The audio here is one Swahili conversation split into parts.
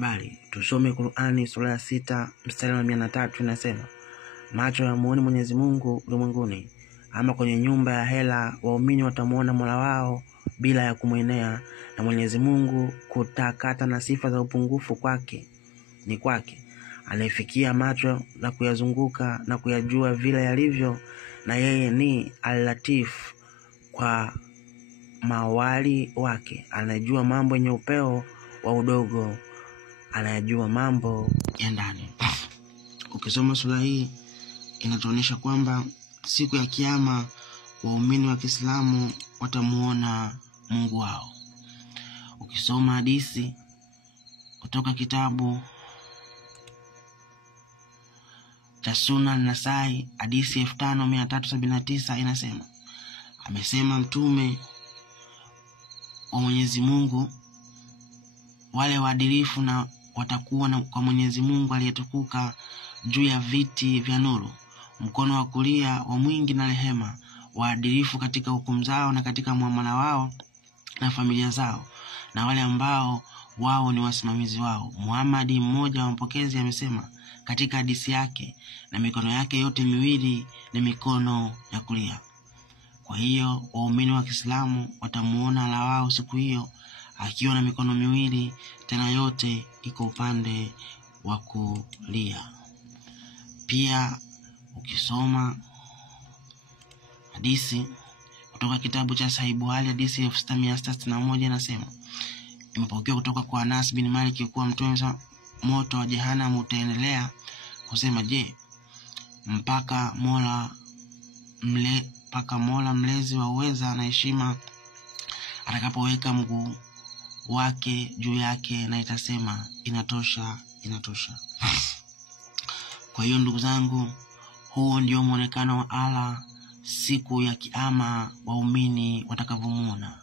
Habari, tusome Qur'ani sura ya 6 mstari wa 103 inasema, macho yamuone Mwenyezi Mungu ulimwenguni, ama kwenye nyumba ya hela waumini watamuona Mola wao bila ya kumwenea, na Mwenyezi Mungu kutakata na sifa za upungufu kwake ni kwake, anayefikia macho na kuyazunguka na kuyajua vile yalivyo, na yeye ni Al-Latif kwa mawali wake, anajua mambo yenye upeo wa udogo, anayajua mambo ya ndani. Ukisoma sura hii inatuonyesha kwamba siku ya kiyama waumini wa Kiislamu watamuona Mungu wao. Ukisoma hadithi kutoka kitabu cha Sunan Nasai, hadithi 5379 inasema, amesema mtume wa Mwenyezi Mungu, wale waadilifu na watakuwa na kwa Mwenyezi Mungu aliyetukuka juu ya viti vya nuru, mkono wa kulia wa mwingi na rehema, waadilifu katika hukumu zao na katika muamala wao na familia zao, na wale ambao wao ni wasimamizi wao. Muhammad, mmoja wa mpokezi, amesema katika hadithi yake, na mikono yake yote miwili ni mikono ya kulia. Kwa hiyo waumini wa Kiislamu watamuona Mola wao siku hiyo akiwa na mikono miwili, tena yote iko upande wa kulia. Pia ukisoma hadithi kutoka kitabu cha Sahih Bukhari, hadithi 6661 inasema, imepokewa kutoka kwa Anas bin Malik kuwa mtume, moto wa jehanamu utaendelea kusema, je, mpaka Mola mlezi wa uweza na heshima atakapoweka mguu wake juu yake, na itasema inatosha, inatosha. Kwa hiyo ndugu zangu, huo ndio muonekano wa Allah siku ya kiyama. Waumini watakavyomuona,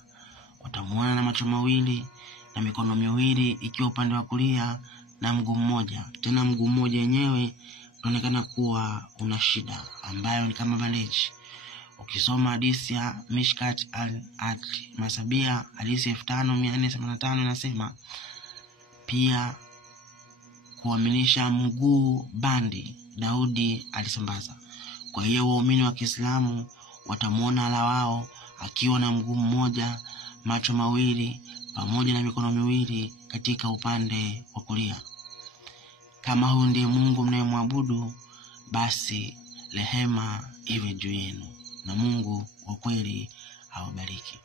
watamuona na macho mawili na mikono miwili ikiwa upande wa kulia na mguu mmoja, tena mguu mmoja yenyewe unaonekana kuwa una shida ambayo ni kama bandage. Ukisoma hadithi ya Mishkat al-Masabia, hadithi 5485 inasema pia kuaminisha mguu bandi Daudi alisambaza. Kwa hiyo waumini wa Kiislamu watamuona Mola wao akiwa na mguu mmoja, macho mawili pamoja na mikono miwili katika upande wa kulia. Kama huyu ndiye Mungu mnayemwabudu, basi rehema iwe juu yenu, na Mungu wa kweli awabariki.